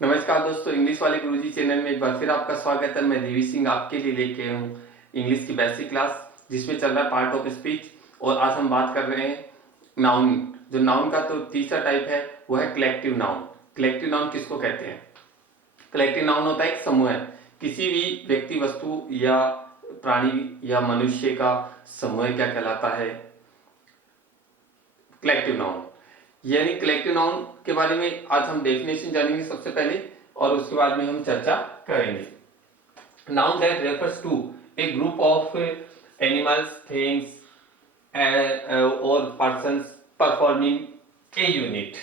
नमस्कार दोस्तों, इंग्लिश वाले गुरुजी चैनल में एक बार फिर आपका स्वागत है। मैं देवी सिंह आपके लिए लेके हूँ इंग्लिश की बेसिक क्लास, जिसमें चल रहा है पार्ट ऑफ स्पीच। और आज हम बात कर रहे हैं नाउन। जो नाउन का तो तीसरा टाइप है वो है कलेक्टिव नाउन। कलेक्टिव नाउन किसको कहते हैं? कलेक्टिव नाउन होता है एक समूह, किसी भी व्यक्ति, वस्तु या प्राणी या मनुष्य का समूह क्या कहलाता है? Collective noun. यानी कलेक्टिव नाउन के बारे में आज हम डेफिनेशन जानेंगे सबसे पहले, और उसके बाद में हम चर्चा करेंगे। Noun that refers to a group of animals, things और persons performing a unit.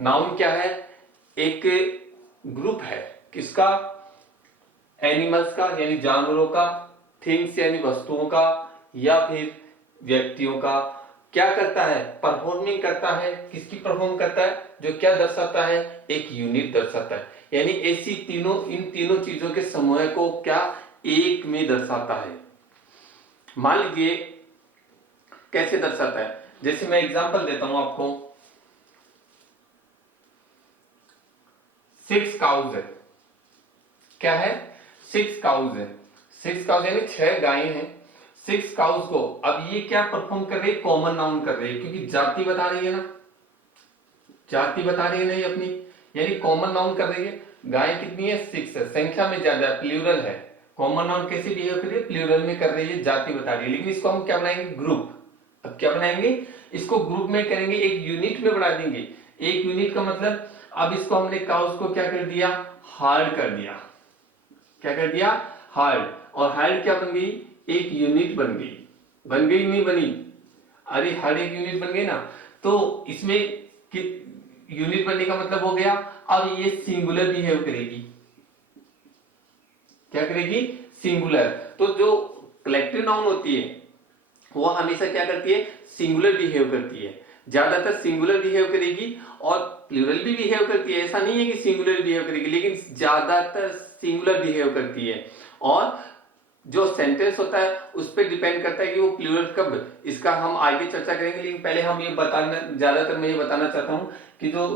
Noun क्या है? एक ग्रुप है, किसका? एनिमल्स का यानी जानवरों का, थिंग्स यानी वस्तुओं का, या फिर व्यक्तियों का। क्या करता है? परफॉर्मिंग करता है। किसकी परफॉर्म करता है? जो क्या दर्शाता है? एक यूनिट दर्शाता है। यानी ऐसी इन तीनों चीजों के समूह को क्या एक में दर्शाता है। मान लीजिए कैसे दर्शाता है, जैसे मैं एग्जांपल देता हूं आपको। 6 काउज है। क्या है? 6 काउज है। 6 काउज यानी 6 गायें हैं। 6 काउज को अब ये क्या परफॉर्म कर रही है? कॉमन नाउन कर रही है, क्योंकि जाति बता रही है ना, जाति बता रही है नहीं अपनी, यानी कॉमन नाउन कर रही है। गाय कितनी है? 6 है, संख्या में ज्यादा, प्लूरल है। कॉमन नाउन कैसे बिहेव कर रही है? प्लूरल में कर रही है, जाति बता रही है। लेकिन इसको हम क्या बनाएंगे? ग्रुप। अब क्या बनाएंगे? इसको ग्रुप में करेंगे, एक यूनिट में बना देंगे। एक यूनिट का मतलब, अब इसको हमने काउस को क्या कर दिया? हार्ड कर दिया। क्या कर दिया? हार्ड। और हार्ड क्या बन गई? एक यूनिट बन गई। बन गई नहीं बनी? अरे हर एक यूनिट बन गई ना। तो इसमें यूनिट बनने का मतलब हो गया, अब ये सिंगुलर बिहेव करेगी। क्या करेगी? सिंगुलर। तो जो कलेक्टिव नाउन होती है वो हमेशा क्या करती है? सिंगुलर बिहेव करती है। ज्यादातर सिंगुलर बिहेव करेगी, और प्लूरल भी बिहेव करती है। ऐसा नहीं है कि सिंगुलर बिहेव करेगी, लेकिन ज्यादातर सिंगुलर बिहेव करती है। और जो सेंटेंस होता है उस पर डिपेंड करता है कि वो प्लूरल कब, इसका हम आगे चर्चा करेंगे। लेकिन पहले हम ये बताना, ज्यादातर मैं ये बताना चाहता हूँ कि जो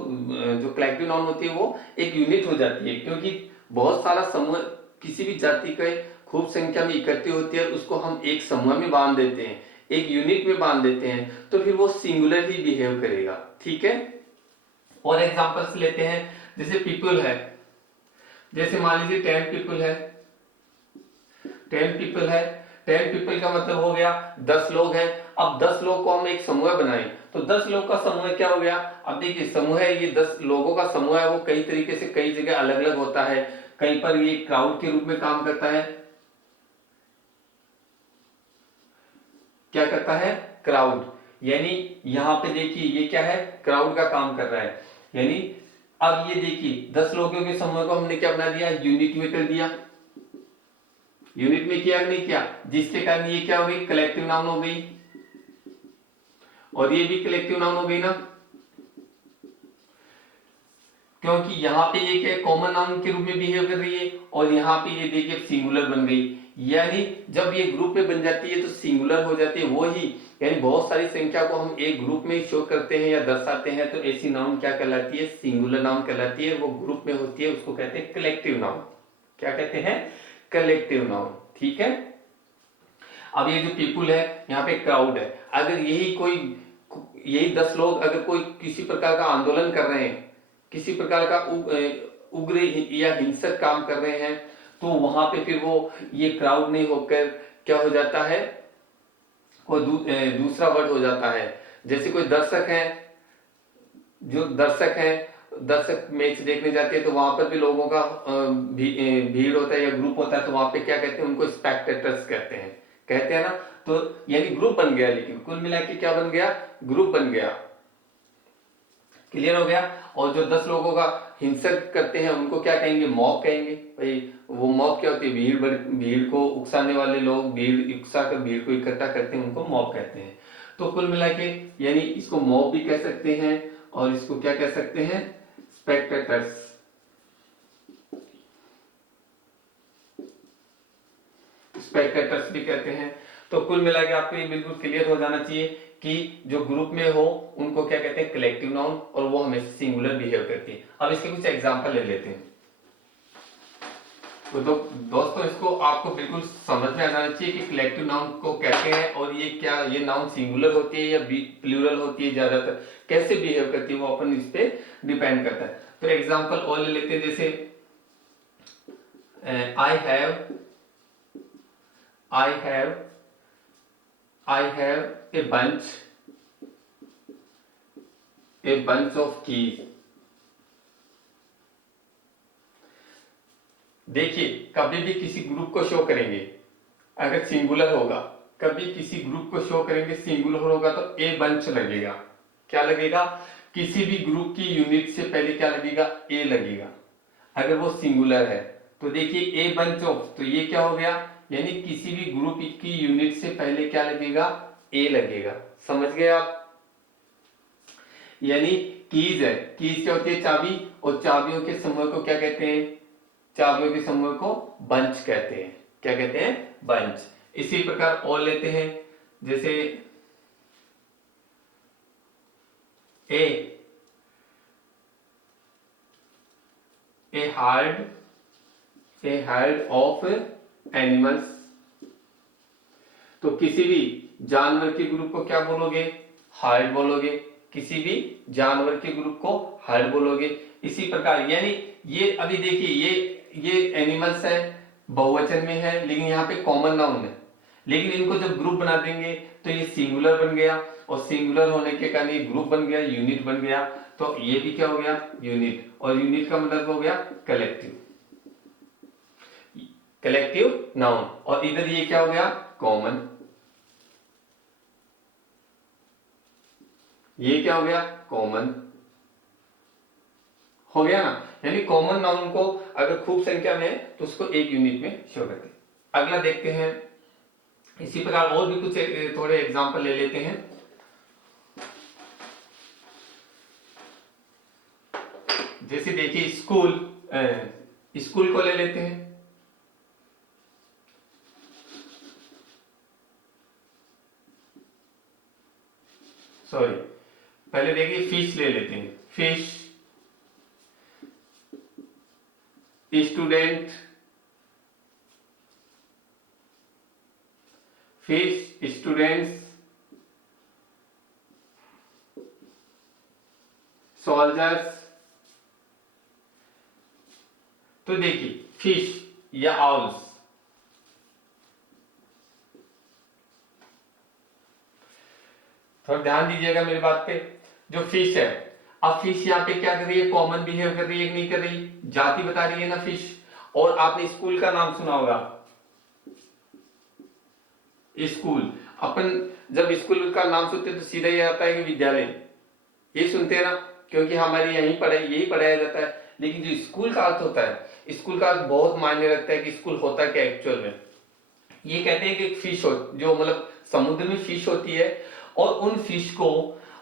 जो कलेक्टिव नाउन होती है वो एक यूनिट हो जाती है, क्योंकि बहुत सारा समूह किसी भी जाति के खूब संख्या में इकट्ठी होती है, उसको हम एक समूह में बांध देते हैं, एक यूनिट में बांध देते हैं, तो फिर वो सिंगुलर ही बिहेव करेगा। ठीक है। और एग्जांपल्स लेते हैं, जैसे पीपल है। जैसे मान लीजिए 10 पीपल है। 10 पीपल है। 10 पीपल का मतलब हो गया 10 लोग हैं। अब 10 लोग को हम एक समूह बनाएं, तो 10 लोग का समूह क्या हो गया? अब देखिए समूह है, ये 10 लोगों का समूह है, वो कई तरीके से कई जगह अलग अलग होता है। कहीं पर ये क्राउड के रूप में काम करता है। क्या करता है? क्राउड। यानी यहां पे देखिए ये क्या है? क्राउड का काम कर रहा है। यानी अब ये देखिए 10 लोगों के समूह को हमने क्या बना दिया? यूनिट में कर दिया। यूनिट में किया नहीं किया? जिसके कारण ये क्या हो गई? कलेक्टिव नाउन हो गई। और ये भी कलेक्टिव नाउन हो गई ना, क्योंकि यहाँ पे ये क्या कॉमन नाउन के रूप में बिहेव कर रही है, और यहाँ पे ये देखिए सिंगुलर बन गई। यानी जब ये ग्रुप में बन जाती है तो सिंगुलर हो जाती है वो ही। यानी बहुत सारी संख्या को हम एक ग्रुप में शो करते हैं या दर्शाते हैं, तो ऐसी नाउन क्या कहलाती है? सिंगुलर नाउन कहलाती है। वो ग्रुप में होती है, उसको कहते हैं कलेक्टिव नाउन। क्या कहते हैं? Collective noun. ठीक है। अब ये जो पीपुल है, यहाँ पे क्राउड है। अगर यही 10 लोग अगर कोई किसी प्रकार का आंदोलन कर रहे हैं, किसी प्रकार का उग्र या हिंसक काम कर रहे हैं, तो वहां पे फिर वो ये क्राउड नहीं होकर क्या हो जाता है? कोई दूसरा वर्ड हो जाता है। जैसे कोई दर्शक है, जो दर्शक है, दर्शक मैच देखने जाते हैं, तो वहां पर भी लोगों का भीड़ होता है या ग्रुप होता है, तो वहां पे क्या कहते हैं? उनको स्पेक्टेटर्स कहते हैं ना। तो यानी ग्रुप बन गया, लेकिन कुल मिला के क्या बन गया? ग्रुप बन गया। क्लियर हो गया। और जो 10 लोगों का हिंसक करते हैं उनको क्या कहेंगे? मॉब कहेंगे। भाई वो मॉब क्या होती है? भीड़ को उकसाने वाले लोग, भीड़ उकसा कर भीड़ को इकट्ठा करते हैं, उनको मॉब कहते हैं। तो कुल मिला के यानी इसको मॉब भी कह सकते हैं, और इसको क्या कह सकते हैं? स्पेक्टेटर्स। स्पेक्टेटर्स भी कहते हैं। तो कुल मिला के आपको ये बिल्कुल क्लियर हो जाना चाहिए कि जो ग्रुप में हो उनको क्या कहते हैं, कलेक्टिव नाउन, और वो हमेशा सिंगुलर बिहेव करती है। अब इसके कुछ एग्जांपल ले लेते हैं। तो दोस्तों इसको आपको बिल्कुल समझ में आ जाना चाहिए कि कलेक्टिव नाउन को कहते हैं और ये क्या, ये नाउन सिंगुलर होती है या प्लूरल होती है, ज्यादातर कैसे बिहेव करती है वो अपन इस पे डिपेंड करता है। तो एग्जांपल और ले लेते हैं, जैसे I have a bunch of keys. देखिए कभी भी किसी ग्रुप को शो करेंगे अगर सिंगुलर होगा, कभी किसी ग्रुप को शो करेंगे सिंगुलर होगा तो ए बंच लगेगा। क्या लगेगा, किसी भी ग्रुप की यूनिट से पहले क्या लगेगा, ए लगेगा अगर वो सिंगुलर है। तो देखिए ए बंच ऑफ, तो ये क्या हो गया, यानी किसी भी ग्रुप की यूनिट से पहले क्या लगेगा, ए लगेगा। समझ गए आप? यानी कीज है, कीज क्या होती है, चाबी, और चाबियों के समूह को क्या कहते हैं, चाबियों के समूह को बंच कहते हैं। क्या कहते हैं, बंच। इसी प्रकार और लेते हैं, जैसे ए हर्ड ऑफ एनिमल्स। तो किसी भी जानवर के ग्रुप को क्या बोलोगे, हर्ड बोलोगे। किसी भी जानवर के ग्रुप को हर्ड बोलोगे। इसी प्रकार यानी ये अभी देखिए ये एनिमल्स है, बहुवचन में है, लेकिन यहाँ पे कॉमन नाउन है, लेकिन इनको जब ग्रुप बना देंगे तो ये सिंगुलर बन गया, और सिंगुलर होने के कारण ये ग्रुप बन गया, यूनिट बन गया। तो ये भी क्या हो गया, यूनिट, और यूनिट का मतलब हो गया कलेक्टिव नाउन, और इधर ये क्या हो गया, कॉमन। ये क्या हो गया, कॉमन हो गया ना। यानी कॉमन नाउन को अगर खूब संख्या में है तो उसको एक यूनिट में शो करते हैं। अगला देखते हैं, इसी प्रकार और भी कुछ थोड़े एग्जांपल ले लेते हैं। जैसे देखिए स्कूल को ले लेते हैं। सॉरी, पहले देखिए फिश ले लेते हैं। Fish, student, fish, students, soldiers. तो देखिए फिश या आउल्स, थोड़ा ध्यान दीजिएगा मेरी बात पे। जो फिश है, अब फिश यहाँ पे क्या कर रही है, कॉमन बिहेव कर रही है कि नहीं कर रही, जाति बता रही है ना फिश। और आपने स्कूल का नाम सुना होगा, स्कूल। अपन जब स्कूल का नाम सुनते हैं तो सीधा ये आता है कि विद्यालय, ये सुनते हैं ना, क्योंकि हमारी यही पढ़ाई यही पढ़ाया जाता है। लेकिन जो स्कूल का अर्थ होता है, स्कूल का अर्थ बहुत मायने रखता है कि स्कूल होता क्या एक्चुअल में। ये कहते हैं कि एक फिश हो, जो मतलब समुद्र में फिश होती है, और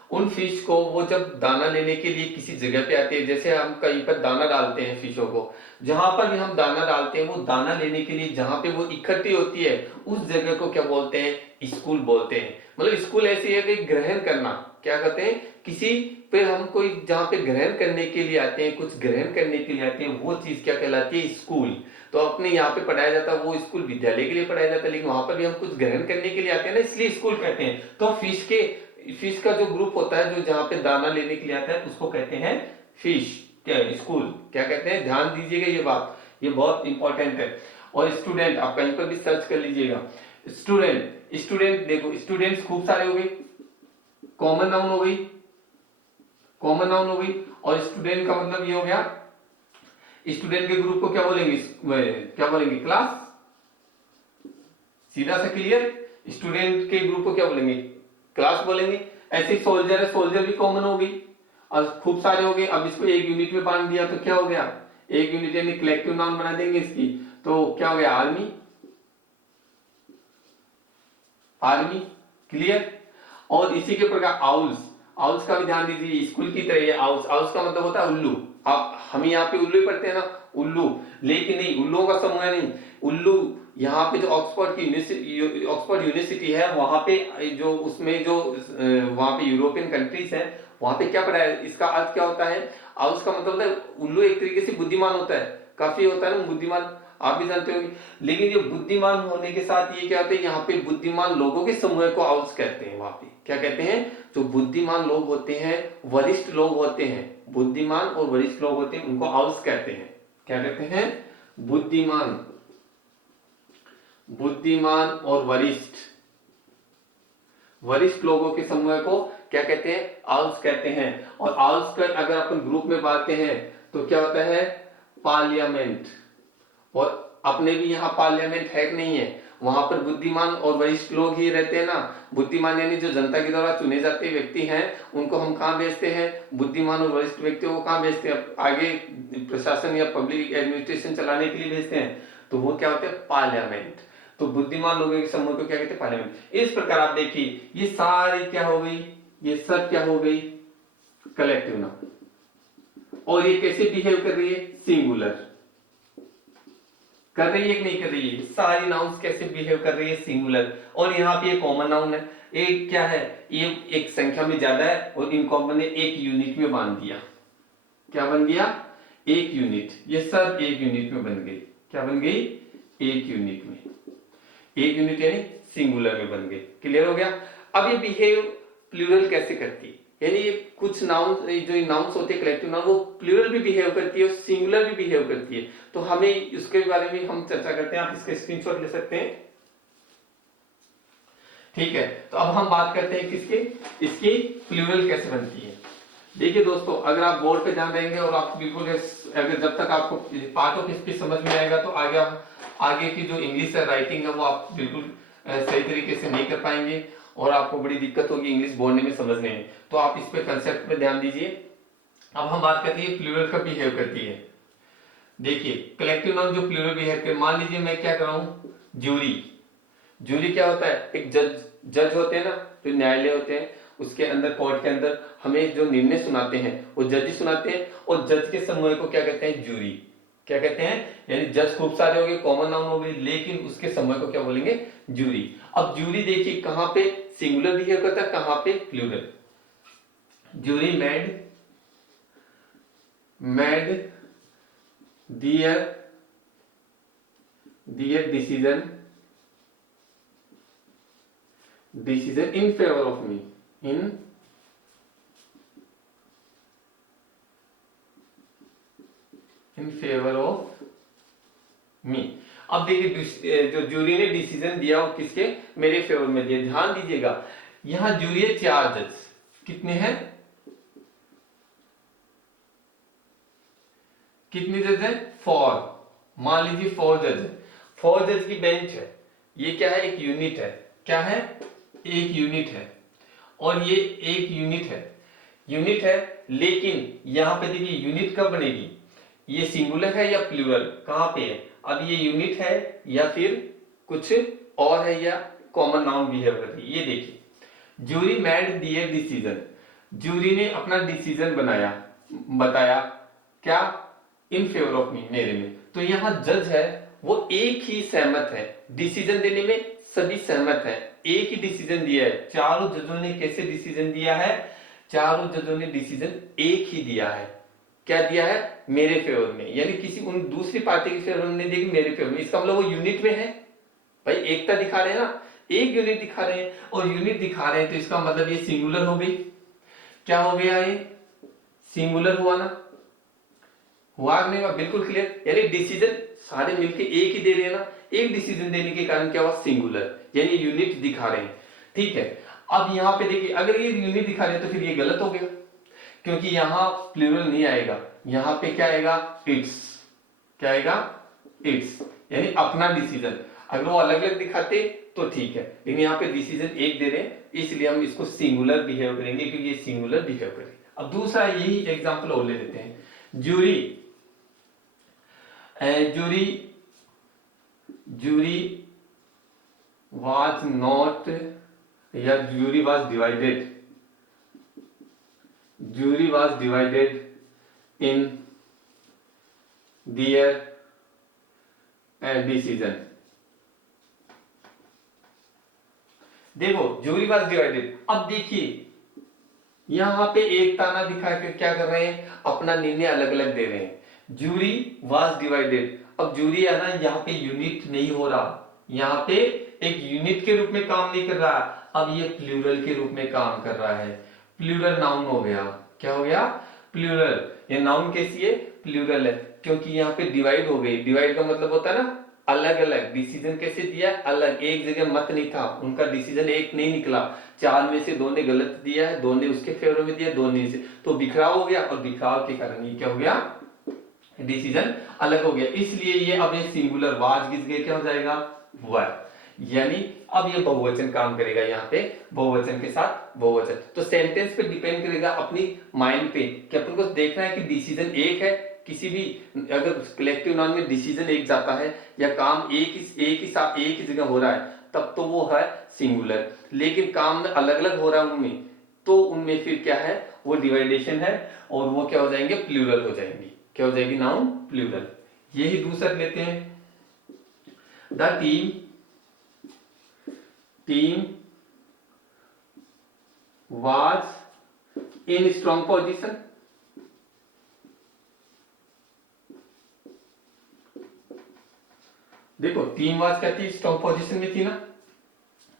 उन फिश को वो जब दाना लेने के लिए किसी जगह पे आते हैं, जैसे हम कहीं पर दाना डालते हैं फिशों को, जहां पर भी हम दाना डालते हैं, वो दाना लेने के लिए जहां पे वो इकट्ठी होती है उस जगह को क्या बोलते हैं, स्कूल बोलते हैं। मतलब स्कूल ऐसी है कि ग्रहण करना, क्या कहते हैं, किसी पे हम कोई जहां पे ग्रहण करने के लिए आते हैं, कुछ ग्रहण करने के लिए आते हैं, वो चीज क्या कहलाती है, स्कूल। तो अपने यहाँ पे पढ़ाया जाता है वो स्कूल विद्यालय के लिए पढ़ाया जाता है, लेकिन वहां पर भी हम कुछ ग्रहण करने के लिए आते हैं ना, इसलिए स्कूल कहते हैं। तो फिश का जो ग्रुप होता है, जो जहां पे दाना लेने के लिए आता है, उसको कहते हैं फिश, क्या स्कूल क्या कहते हैं। ध्यान दीजिएगा ये बात, ये बहुत इंपॉर्टेंट है। और स्टूडेंट आप कहीं पर भी सर्च कर लीजिएगा, स्टूडेंट देखो, स्टूडेंट्स खूब सारे हो गए, कॉमन नाउन हो गई, कॉमन नाउन हो गई। और स्टूडेंट का मतलब ये हो गया, स्टूडेंट के ग्रुप को क्या बोलेंगे, क्लास। सीधा सा क्लियर, स्टूडेंट के ग्रुप को क्या बोलेंगे, क्लास बोलेंगे। ऐसे सोल्जर है, सोल्जर भी कॉमन हो गई, और खूब सारे हो गए। अब इसको एक यूनिट में बांट दिया तो क्या हो गया, एक यूनिट यानी कलेक्टिव नाउन बना देंगे इसकी, तो क्या हो गया, आर्मी। क्लियर। और इसी के प्रकार आउल्स का भी ध्यान दीजिए, स्कूल की तरह ये आउल्स का मतलब होता है उल्लू। आप हम यहाँ पे उल्लू ही पढ़ते हैं ना, उल्लू, लेकिन नहीं, उल्लुओं का समूह नहीं, उल्लू यहाँ पे जो ऑक्सफोर्ड यूनिवर्सिटी है वहां पे जो उसमें जो वहां पे यूरोपियन कंट्रीज है वहां पे क्या पढ़ाया है, इसका अर्थ क्या होता है। और उसका मतलब होता है उल्लू एक तरीके से बुद्धिमान होता है, काफी होता है ना बुद्धिमान, आप भी जानते होंगे। लेकिन ये बुद्धिमान होने के साथ ये क्या होता है, यहाँ पे बुद्धिमान लोगों के समूह को आउल्स कहते हैं। वहां पे क्या कहते हैं, जो बुद्धिमान लोग होते हैं, वरिष्ठ लोग होते हैं, बुद्धिमान और वरिष्ठ लोग होते हैं, उनको आउल्स कहते हैं। क्या कहते हैं, बुद्धिमान, बुद्धिमान और वरिष्ठ, वरिष्ठ लोगों के समूह को क्या कहते हैं, आउल्स कहते हैं। और आउल्स का अगर अपन ग्रुप में बांटते हैं तो क्या होता है, पार्लियामेंट। और अपने भी यहाँ पार्लियामेंट है कि नहीं है, वहां पर बुद्धिमान और वरिष्ठ लोग ही रहते हैं ना। बुद्धिमान यानी जो जनता के द्वारा चुने जाते व्यक्ति हैं उनको हम कहाँ भेजते हैं, बुद्धिमान और वरिष्ठ व्यक्तियों को कहाँ भेजते हैं, आगे प्रशासन या पब्लिक एडमिनिस्ट्रेशन चलाने के लिए भेजते हैं, तो वो क्या होते हैं, पार्लियामेंट। तो बुद्धिमान लोगों के समूह को क्या कहते हैं, पार्लियामेंट। इस प्रकार आप देखिए ये सारी क्या हो गई, ये सब क्या हो गई, कलेक्टिव नाउन। और ये कैसे बिहेव कर रही है, सिंगुलर कर रही है कि नहीं कर रही है, सारी नाउन्स कैसे बिहेव कर रही है, सिंगुलर। और यहाँ पे कॉमन नाउन है, एक क्या है, ये एक संख्या में ज्यादा है और इन कॉमन ने एक यूनिट में बांध दिया। क्या बन गया, एक यूनिट, ये सब एक यूनिट में बन गई। क्या बन गई, एक यूनिट में, एक यूनिट यानी सिंगुलर में बन गई। क्लियर हो गया। अब ये बिहेव प्लूरल कैसे करती है, यानी ये कुछ नाउन, जो नाउन्स होते हैं कलेक्टिव नाउन, वो प्लूरल भी बिहेव करती है और सिंगुलर भी बिहेव करती है। तो हमें इसके बारे में हम चर्चा करते हैं, आप इसके स्क्रीनशॉट ले सकते हैं। ठीक है, तो अब हम बात करते हैं किसके, इसकी प्लूरल कैसे बनती है। देखिए दोस्तों, अगर आप बोर्ड पे ध्यान देंगे और आप बिल्कुल अगर जब तक आपको पार्ट ऑफ स्पीच समझ में आएगा तो आगे की जो इंग्लिश राइटिंग है वो आप बिल्कुल सही तरीके से नहीं कर पाएंगे और आपको बड़ी दिक्कत होगी इंग्लिश बोलने में, समझने में। तो आप इस पे कंसेप्ट पे ध्यान दीजिए। अब हम बात करते हैं प्लूरल का बिहेव करती है। देखिए कलेक्टिव नाउन जो प्लूरल बिहेव करते, मान लीजिए मैं क्या कर रहा हूँ, ज्यूरी। ज्यूरी क्या होता है, एक जज होते हैं ना, जो न्यायालय होते हैं, उसके अंदर कोर्ट के अंदर हमें जो निर्णय सुनाते हैं वो जज ही सुनाते हैं। और जज के समूह को क्या कहते हैं, जूरी। क्या कहते हैं, यानी जज खूब सारे हो गए, कॉमन नाउन हो गए, लेकिन उसके समूह को क्या बोलेंगे, जूरी। अब जूरी देखिए कहां पे सिंगुलर बिहेव करता है, कहां पे plural. Jury made their decision in favor of me, in favor of me। अब देखिए जो जूरी ने डिसीजन दिया वो किसके, मेरे फेवर में दिया। ध्यान दीजिएगा यहां जूरी है 4 जज, कितने हैं, कितने जज हैं, 4। मान लीजिए 4 जज है, 4 जज की बेंच है। ये क्या है, एक यूनिट है। क्या है, एक यूनिट है। और ये एक यूनिट है, लेकिन यहां पे देखिए यूनिट कब बनेगी, ये सिंगुलर है या प्लूरल, कहां पे है, अब ये यूनिट है या फिर कुछ और है या कॉमन नाउन बिहेव कर रही है। ये देखिए जूरी मेड दियर डिसीजन, जूरी ने अपना डिसीजन बताया क्या, इन फेवर ऑफ मी, मेरे में। तो यहां जज है वो एक ही सहमत है, डिसीजन देने में सभी सहमत है, एक ही डिसीजन दिया है। चारों जजों ने कैसे डिसीजन दिया है, चारों जजों ने डिसीजन एक ही दिया है। क्या दिया है, मेरे फेवर में, यानी किसी उन दूसरी पार्टी के फेवर में नहीं देखी, मेरे फेवर में। इसका मतलब वो यूनिट में है, भाई एकता दिखा रहे हैं ना, एक यूनिट दिखा रहे हैं, और यूनिट दिखा रहे हैं तो इसका मतलब ये सिंगुलर हो गई। क्या हो गया, ये सिंगुलर हुआ ना, हुआ नहीं हुआ, बिल्कुल क्लियर। यानी डिसीजन सारे मिलके एक ही दे रहे हैं ना, एक डिसीजन देने के कारण क्या हुआ, सिंगुलर, यानी यूनिट दिखा रहे हैं। ठीक है, अब यहां पे देखिए अगर ये यूनिट दिखा रहे हैं तो फिर ये गलत हो गया, क्योंकि यहां प्लूरल नहीं आएगा, यहां पे क्या आएगा, इट्स। क्या आएगा, इट्स, यानी अपना डिसीजन। अगर वो अलग अलग दिखाते तो ठीक है, लेकिन यहाँ पे डिसीजन एक दे रहे हैं, इसलिए हम इसको सिंगुलर बिहेव करेंगे, क्योंकि ये सिंगुलर बिहेव करेंगे। अब दूसरा यही एग्जांपल और ले लेते हैं, जूरी was not, या jury was divided in their decision। देखो जूरी वाज डिवाइडेड, अब देखिए यहां पे एक ताना दिखा के क्या कर रहे हैं, अपना निर्णय अलग अलग दे रहे हैं। जूरी वाज डिवाइडेड, अब जूरी है ना यहाँ पे यूनिट नहीं हो रहा, यहाँ पे एक यूनिट के रूप में काम नहीं कर रहा, अब ये प्लूरल के रूप में काम कर रहा है। प्लूरल नाउन हो गया, क्या हो गया, प्लूरल। ये नाउन कैसी है, प्लूरल है, क्योंकि यहाँ पे डिवाइड हो गई। डिवाइड का मतलब होता है ना अलग अलग, डिसीजन कैसे दिया, अलग, एक जगह मत नहीं था, उनका डिसीजन एक नहीं निकला, चार में से दो ने गलत दिया है, दो ने उसके फेवर में दिया, दो ने से, तो बिखराव हो गया, और बिखराव के कारण ये क्या हो गया, डिसीजन अलग हो गया। इसलिए ये अब ये सिंगुलर वाज घिस गए, क्या हो जाएगा, वर, यानी अब ये बहुवचन काम करेगा, यहाँ पे बहुवचन के साथ बहुवचन। तो सेंटेंस पे डिपेंड करेगा अपनी माइंड पे कि अपन को देखना है कि डिसीजन एक है, किसी भी अगर कलेक्टिव नाउन में डिसीजन एक जाता है या काम एक ही जगह हो रहा है, तब तो वो है सिंगुलर। लेकिन काम अलग अलग हो रहा है उनमें, तो उनमें फिर क्या है, वो डिवाइडेशन है, और वो क्या हो जाएंगे, प्लूरल हो जाएंगी। क्या हो जाएगी, नाउन प्लूरल। यही दूसरा लेते हैं, the team was in strong position. देखो टीम वाज क्या थी, स्ट्रॉन्ग पोजीशन में थी ना,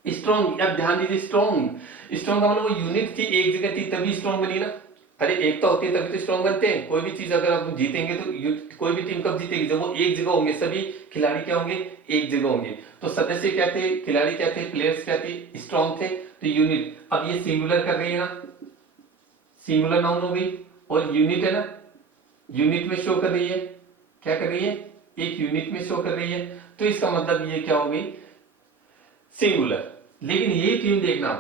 स्ट्रॉन्ग, अब ध्यान दीजिए, स्ट्रॉन्ग, स्ट्रॉन्ग का मतलब वो यूनिट थी, एक जगह थी तभी स्ट्रॉन्ग बनी ना। अरे एक तो होती है तभी तो स्ट्रॉन्ग बनते हैं, कोई भी चीज अगर आप जीतेंगे तो कोई भी टीम कब जीतेगी, जब वो एक जगह होंगे, सभी खिलाड़ी क्या होंगे, एक जगह होंगे। तो सदस्य क्या थे, खिलाड़ी क्या थे, प्लेयर्स क्या थे, स्ट्रॉन्ग थे, तो यूनिट। अब ये सिंगुलर कर रही है ना, सिंगुलर नाउन हो गई, और यूनिट है ना, यूनिट में शो कर रही है, क्या कर रही है, एक यूनिट में शो कर रही है, तो इसका मतलब ये क्या हो गई, सिंगुलर। लेकिन ये टीम देखना,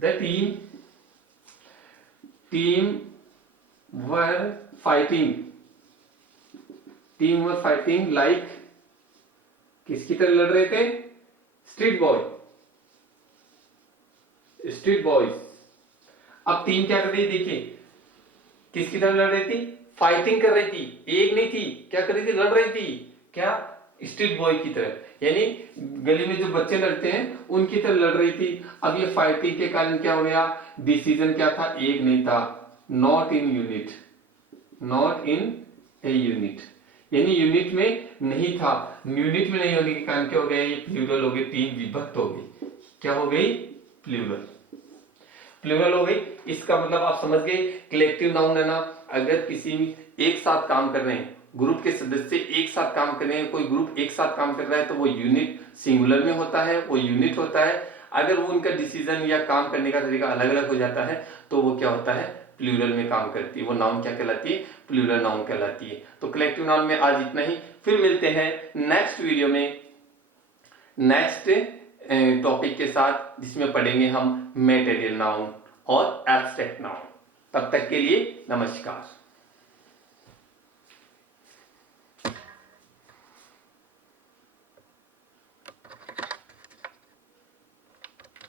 the team were fighting, team were fighting like, किसकी तरह लड़ रहे थे, स्ट्रीट बॉय, स्ट्रीट बॉयज। अब टीम क्या कर रही थी, देखिए किसकी तरह लड़ रही थी, फाइटिंग कर रही थी, एक नहीं थी, क्या कर रही थी, लड़ रही थी, क्या, स्ट्रीट बॉय की तरह, यानी गली में जो बच्चे लड़ते हैं उनकी तरह लड़ रही थी। अब ये फाइटिंग के कारण क्या हो गया, डिसीजन क्या था, एक नहीं था, not in unit, not in a unit, यानी यूनिट में नहीं था। यूनिट में नहीं होने के कारण क्या हो गया, ये प्लूरल हो गई, टीम विभक्त हो गई, क्या हो गई, प्लूरल, प्लूरल हो गई। इसका मतलब आप समझ गए, कलेक्टिव नाउन है ना, अगर किसी एक साथ काम कर रहे हैं, ग्रुप के सदस्य एक साथ काम कर रहे हैं, कोई ग्रुप एक साथ काम कर रहा है, तो वो यूनिट सिंगुलर में होता है, वो यूनिट होता है। अगर वो उनका डिसीजन या काम करने का तरीका अलग अलग हो जाता है, तो वो क्या होता है, प्लूरल में काम करती है, वो नाउन क्या कहलाती है, प्लूरल नाउन कहलाती है। तो कलेक्टिव नाउन में आज इतना ही, फिर मिलते हैं नेक्स्ट वीडियो में, नेक्स्ट टॉपिक के साथ, जिसमें पढ़ेंगे हम मेटेरियल नाउन और एब्स्ट्रैक्ट नाउन। तब तक के लिए नमस्कार।